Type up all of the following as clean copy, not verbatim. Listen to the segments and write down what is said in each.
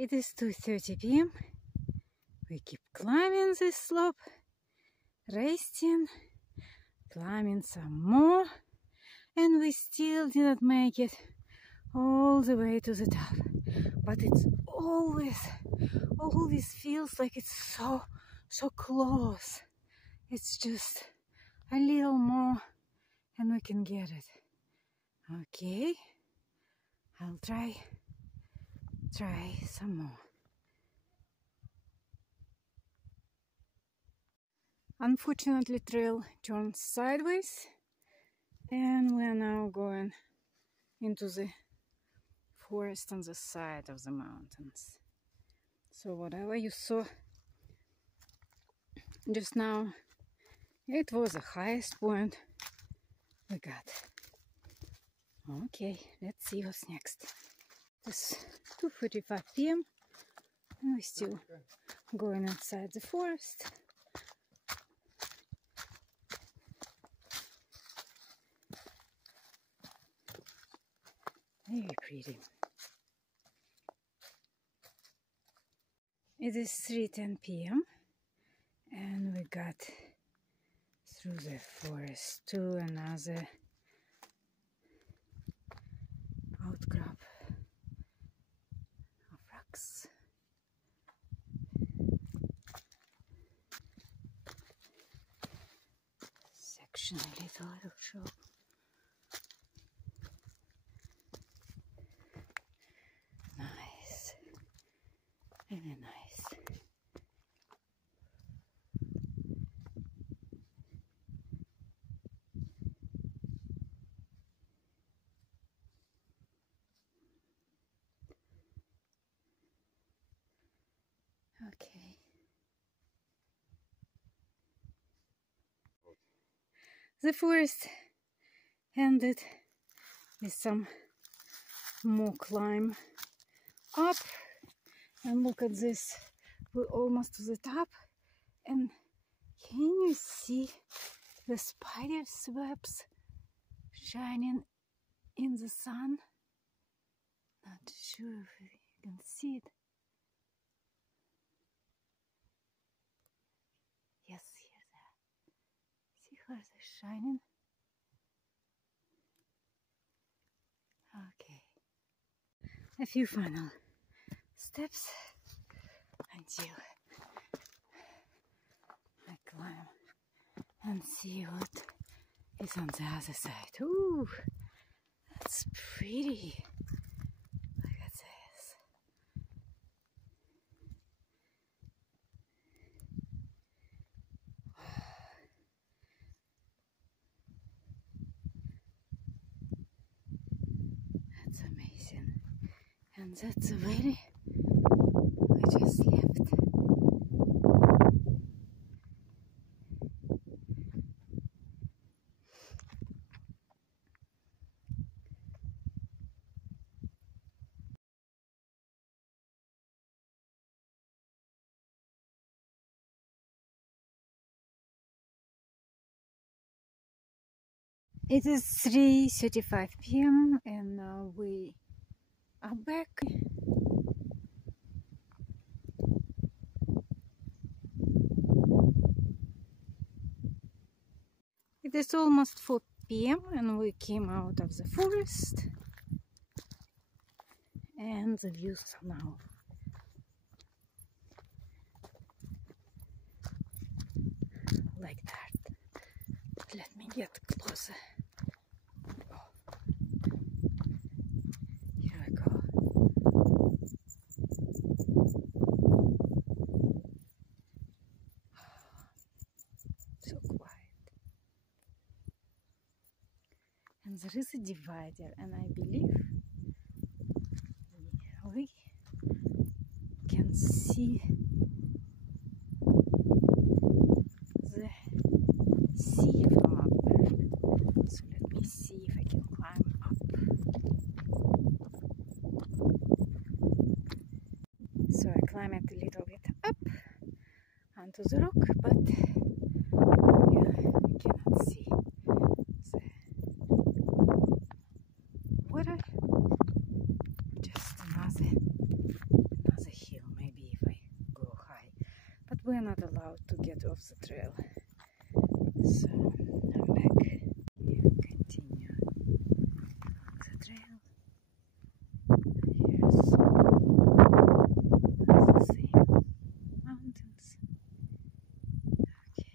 It is 2:30 p.m. We keep climbing this slope, resting, climbing some more, and we still did not make it all the way to the top. But it's always feels like it's so close. It's just a little more and we can get it. Okay, I'll try some more. Unfortunately, trail turns sideways and we are now going into the forest on the side of the mountains. So whatever you saw just now, it was the highest point we got. Okay, let's see what's next. It's 2:45 p.m. and we're still going outside the forest. Very pretty. It is 3:10 p.m. and we got through the forest to another outcrop of rocks. Section a little shop. Nice, very nice. Okay. The forest ended with some more climb up, and look at this, we're almost to the top, and can you see the spider's webs shining in the sun? Not sure if you can see it. Yes, hear that. See how they're shining? Okay. A few final steps until I climb and see what is on the other side. Ooh, that's pretty. Look at this. That's amazing. And that's the valley we just left. It is 3:35 p.m. and now we are back. It is almost 4 p.m. and we came out of the forest, and the views are now like that. Let me get closer. Here we go. So quiet. And there is a divider, and I believe we can see the sea from up there. So let me see if I can climb up. So I climbed a little bit up onto the rock, but yeah, I cannot see the water. Just another off the trail. So I'm back. You continue the trail. Here's the same mountains. Okay.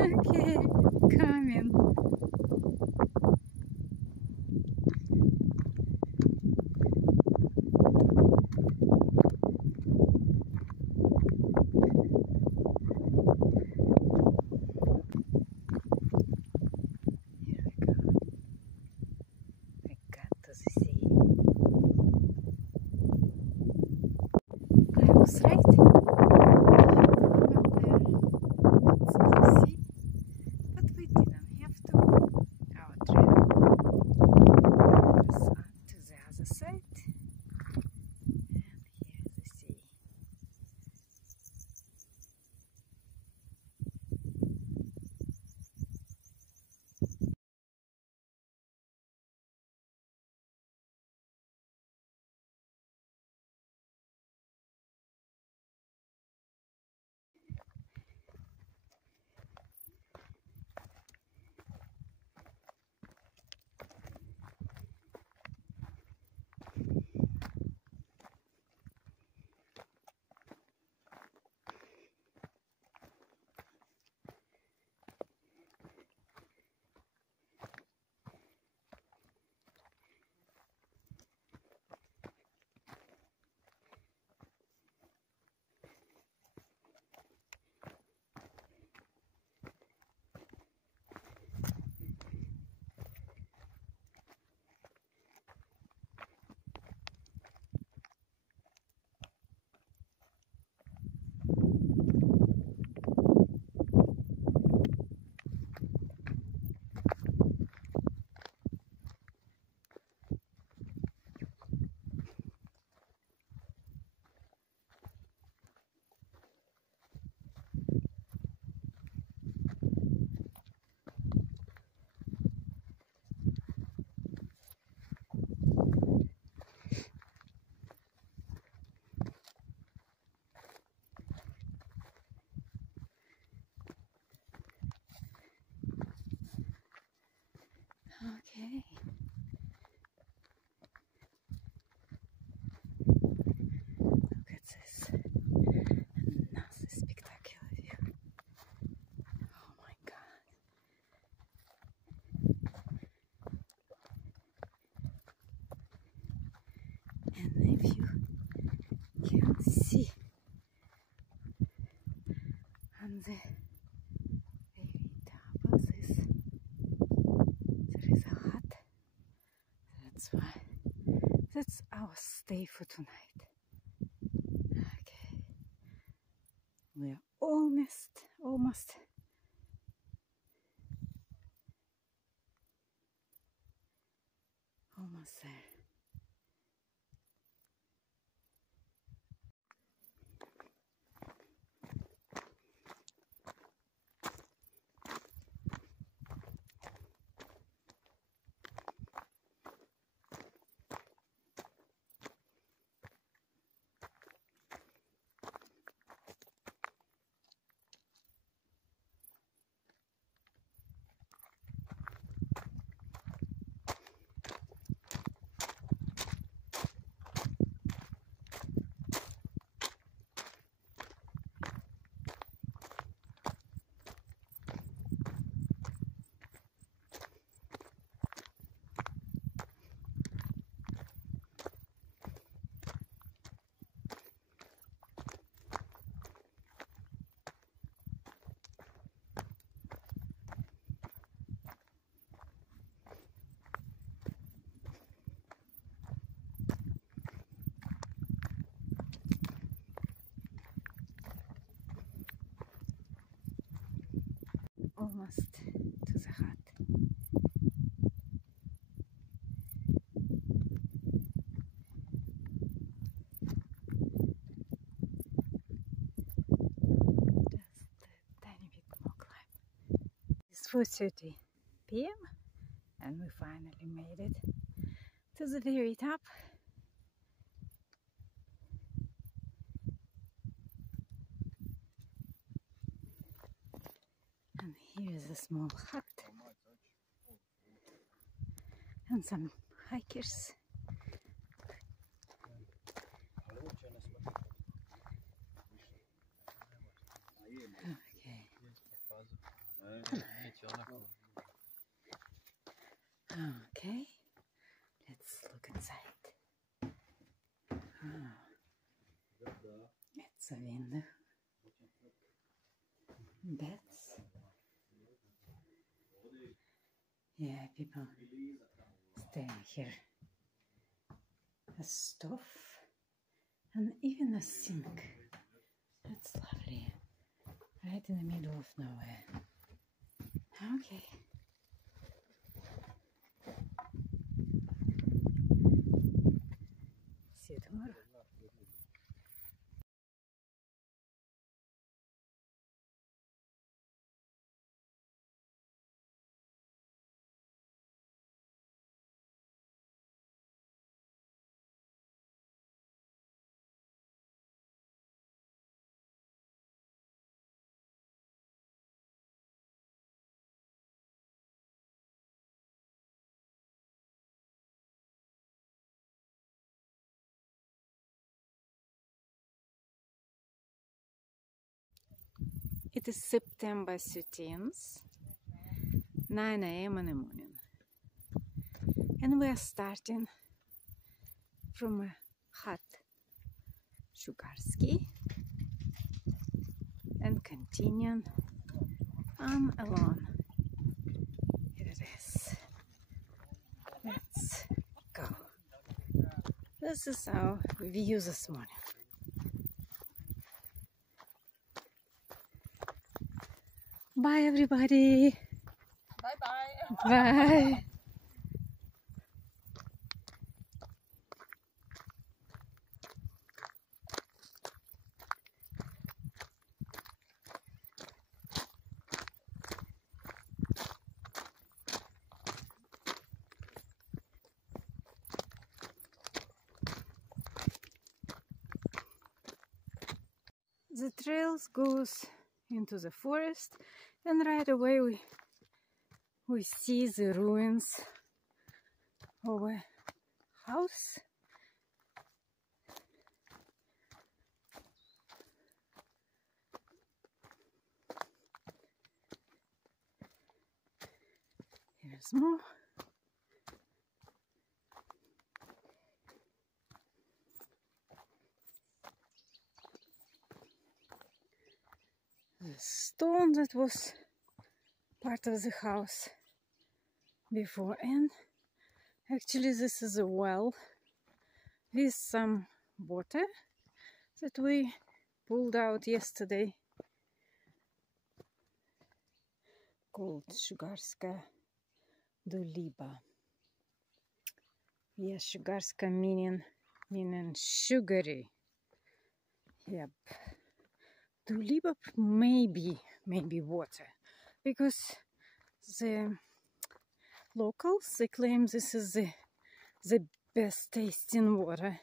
Okay, coming. Here we go. We got to the sea. I was right. But we didn't have to. Our trail was on to the other side, and here's the sea. Okay. Look at this. Another spectacular view. Oh my God. And if you can see on the very top of this, there is a hut. That's why. That's our stay for tonight. Okay. We are almost there. almost to the hut. Just a tiny bit more climb. It's 4:30 p.m. and we finally made it to the very top. And here is a small hut and some hikers. Okay, let's look inside. Oh, it's a window. Beds. Yeah, people staying here. A stove and even a sink. That's lovely. Right in the middle of nowhere. Okay. See you tomorrow. It is September 13th, 9 a.m. in the morning, and we are starting from a hut Shugarski and continuing on along. Here it is. Let's go. This is our view this morning. Bye everybody. Bye-bye. Bye. The trails goes into the forest, and right away we see the ruins of a house. Here's more. The stone that was part of the house before, and actually this is a well with some water that we pulled out yesterday, called Shugarska Duliba. Yes, Shugarska meaning sugary. Yep. Duliba maybe water, because the locals, they claim this is the best tasting water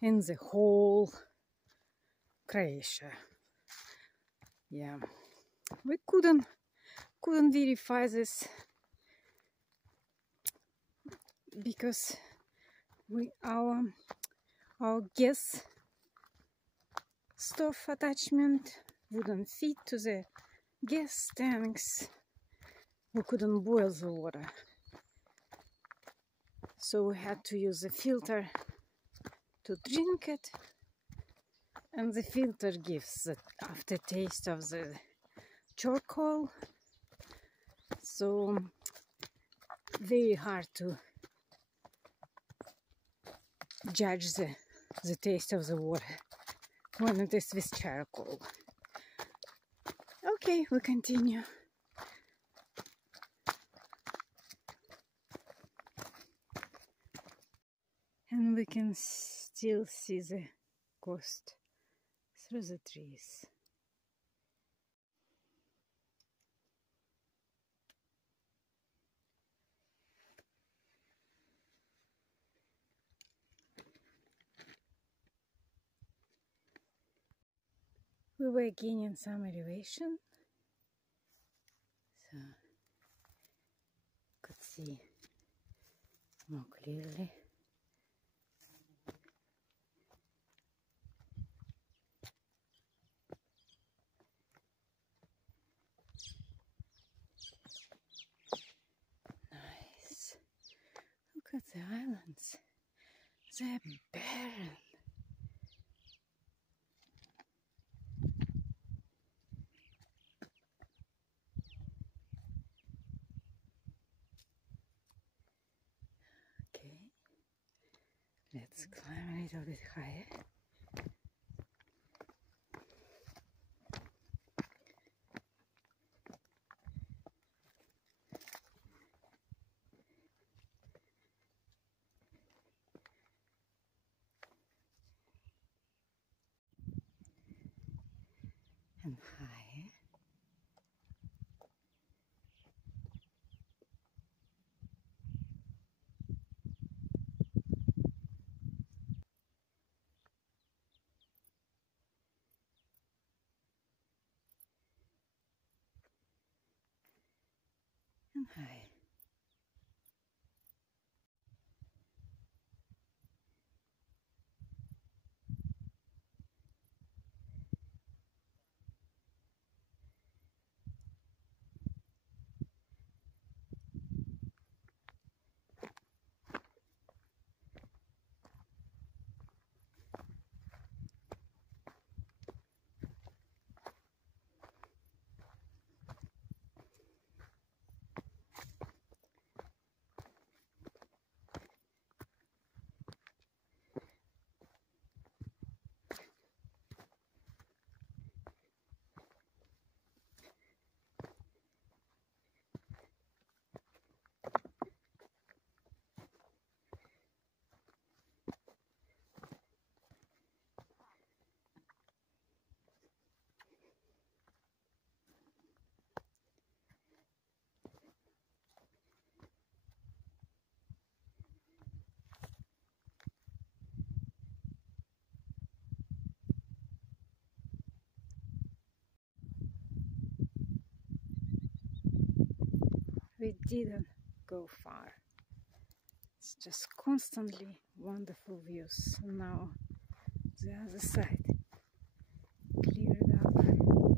in the whole Croatia. Yeah, we couldn't verify this because our gas stove attachment wouldn't fit to the gas tanks. We couldn't boil the water, so we had to use a filter to drink it, and the filter gives the aftertaste of the charcoal, so very hard to judge the taste of the water when it is with charcoal. Okay, we continue and we can still see the coast through the trees. We were gaining some elevation, so could see more clearly. Nice. Look at the islands. They're barren. Okay, let's climb a little bit higher. And higher. And higher. We didn't go far. It's just constantly wonderful views. Now the other side cleared up.